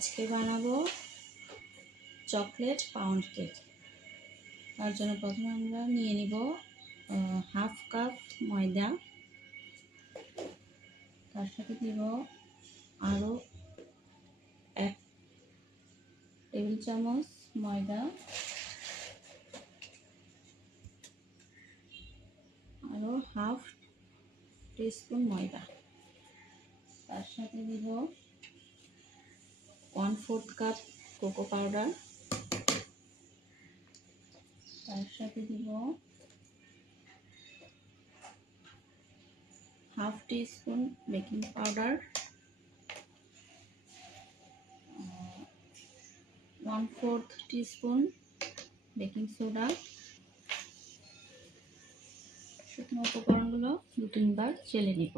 আজকে বানাবো chocolate pound cake. তার জন্য প্রথমে আমরা নিয়ে নিব হাফ কাপ ময়দা, তার সাথে দিব আরও 1 টেবিল চামচ ময়দা, আরও হাফ টিস্পুন ময়দা, তার সাথে দিব 1/4 কাপ কোকো পাউডার, তার সাথে দিব half teaspoon baking powder, 1/4 teaspoon baking soda. শুকনো উপকরণগুলো 2-3 বার চেলে নিব।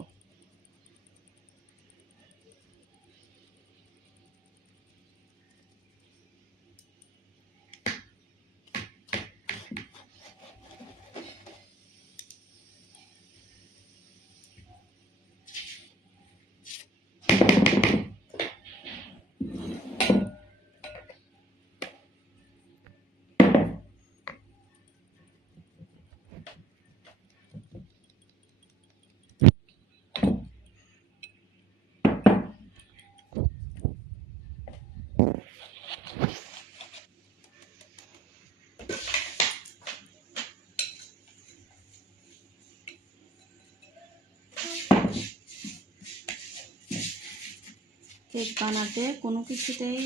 কেক বানাতে কোনো কিছুতেই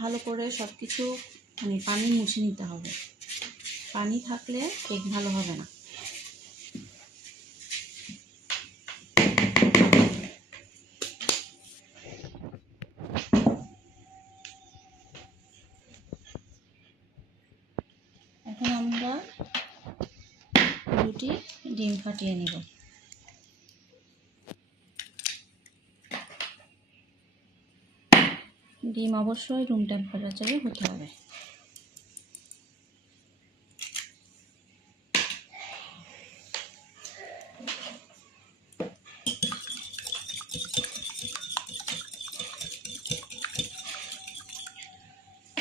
ভালো করে সব কিছু পানি মুছে নিতে হবে। পানি থাকলে কেক ভালো হবে না। এখন আমরা 2টি ডিম ফাটিয়ে নিব। ডিম অবশ্যই রুম টেম্পারেচারে হতে হবে।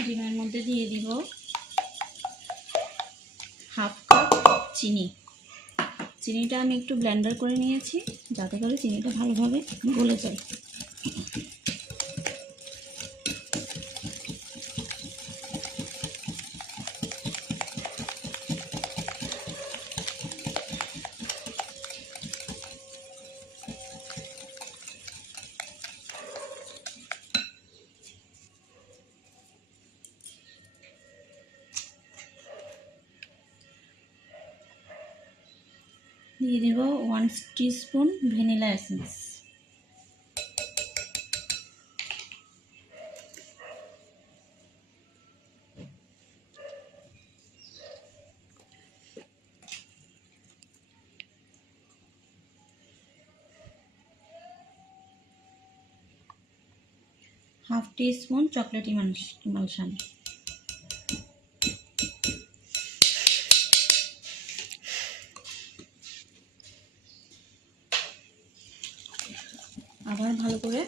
ডিমের মধ্যে দিয়ে দিব হাফ কাপ চিনি। চিনিটা আমি একটু ব্লেন্ডার করে নিয়েছি যাতে করে চিনিটা ভালোভাবে গলে যায়। দিয়ে দিব 1 teaspoon vanilla essence. Half teaspoon chocolate emulsion. আবার ভালো করে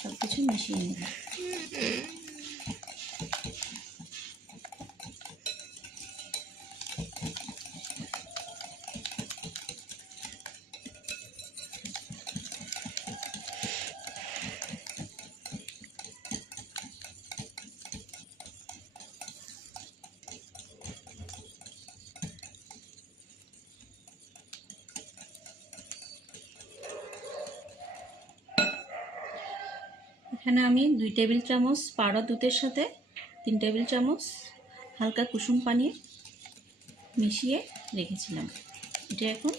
সব কিছু মিশিয়ে নেব। এখানে আমি 2 টেবিল চামচ পাউডার দুধের সাথে 3 টেবিল চামচ হালকা কুসুম পানি মিশিয়ে রেখেছিলাম। এটা এখন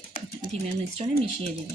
ডিমের মিশ্রণে মিশিয়ে দেব।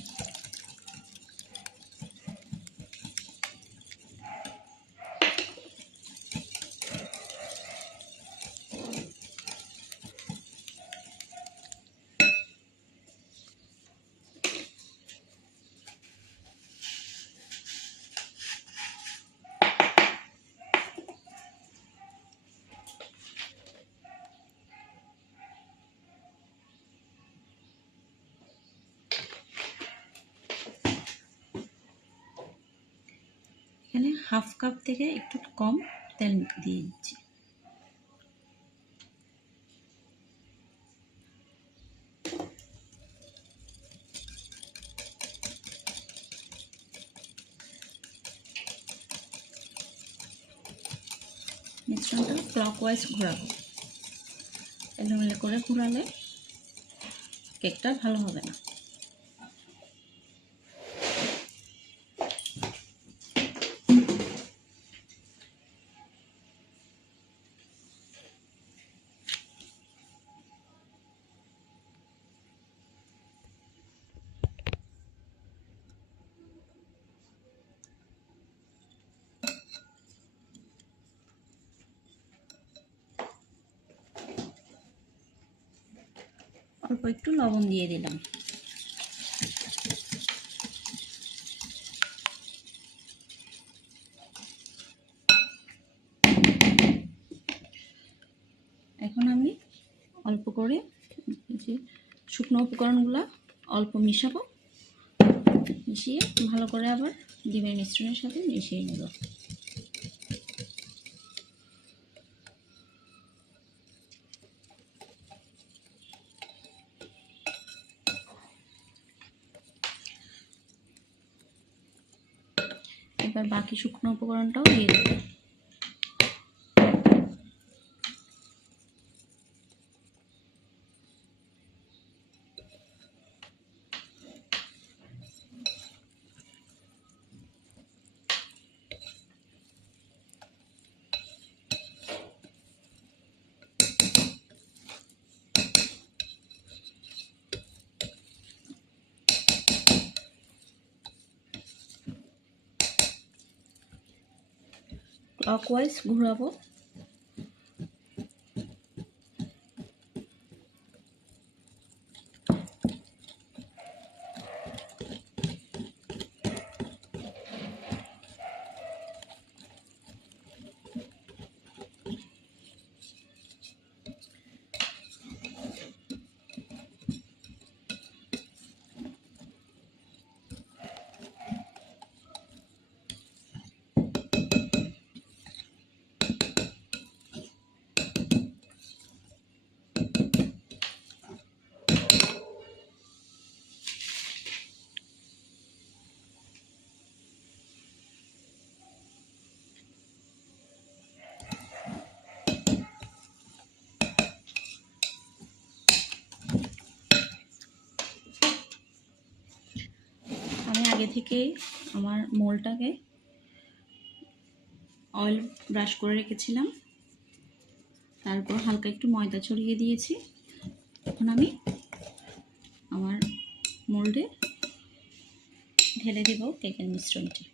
হাফ কাপ থেকে একটু কম তেল দিয়ে দিচ্ছি। মিশ্রণটা ক্লকওয়াইজ ঘোরাবো, এলোমেলো করে ঘোরালে কেকটা ভালো হবে না। অল্প একটু লবণ দিয়ে দিলাম। এখন আমি অল্প করে যে শুকনো উপকরণগুলো অল্প মিশাবো, মিশিয়ে ভালো করে আবার ডিমের মিশ্রণের সাথে মিশিয়ে নেব। এবার বাকি শুকনো উপকরণটাও দিয়ে দেব। ক্লকওয়াইজ ঘোরাবো। আমি আগে থেকেই আমার মোলটাকে অয়েল ব্রাশ করে রেখেছিলাম, তারপর হালকা একটু ময়দা ছড়িয়ে দিয়েছি। এখন আমি আমার মোল্ডে ঢেলে দেব কেকের মিশ্রণটি।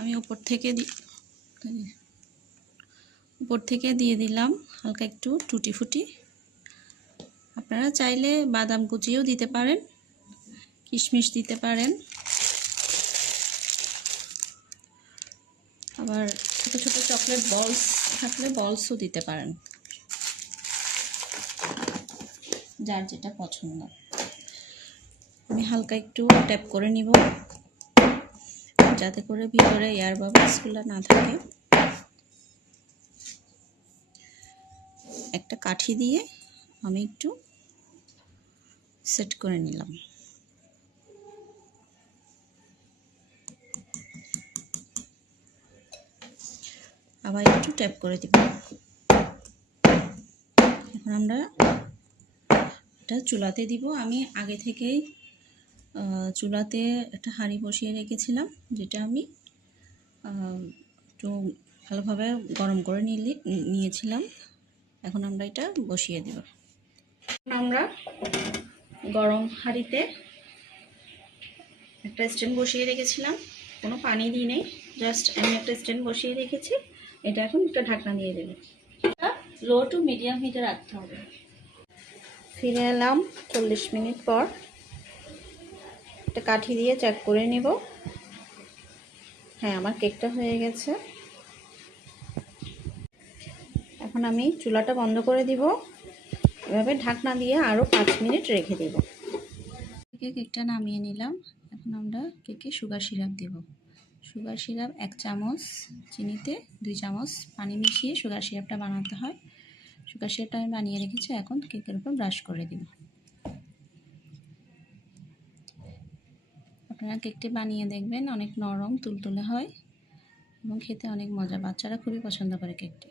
আমি উপর থেকে দিয়ে দিলাম হালকা একটু টুটি ফুটি। আপনারা চাইলে বাদাম কুচিও দিতে পারেন, কিশমিশ দিতে পারেন, আবার ছোট ছোট চকলেট বলস থাকলে বলসও দিতে পারেন, যার যেটা পছন্দ। আমি হালকা একটু ট্যাপ করে নিব যাতে করে ভিতরে এয়ার বাবলসগুলো না থাকে। একটা কাঠি দিয়ে আমি একটু সেট করে নিলাম। আবার একটু ট্যাপ করে দিব। এখন আমরা এটা চুলাতে দিব। আমি আগে থেকেই চুলাতে একটা হাঁড়ি বসিয়ে রেখেছিলাম, যেটা আমি একটু ভালোভাবে গরম করে নিয়েছিলাম। এখন আমরা এটা বসিয়ে দেব। আমরা গরম হাঁড়িতে একটা স্ট্যান্ড বসিয়ে রেখেছিলাম, কোনো পানি দিই নেই, জাস্ট আমি একটা স্ট্যান্ড বসিয়ে রেখেছি। এটা এখন একটা ঢাকনা দিয়ে দেবো। এটা লো টু মিডিয়াম হিটে রাখতে হবে। ফিরে এলাম 40 মিনিট পর। একটা কাঠি দিয়ে চেক করে নেব। হ্যাঁ, আমার কেকটা হয়ে গেছে। এখন আমি চুলাটা বন্ধ করে দিব। এভাবে ঢাকনা দিয়ে আরও 5 মিনিট রেখে দেব। কেকটা নামিয়ে নিলাম। এখন আমরা কেকে সুগার সিরাপ দেব। সুগার সিরাপ 1 চামচ, চিনিতে 2 চামচ পানি মিশিয়ে সুগার সিরাপটা বানাতে হয়। সুগার সিরাপটা আমি বানিয়ে রেখেছি, এখন কেকের উপর ব্রাশ করে দিব। আপনারা কেকটি বানিয়ে দেখবেন, অনেক নরম তুলতুলে হয় এবং খেতে অনেক মজা। বাচ্চারা খুবই পছন্দ করে কেকটি।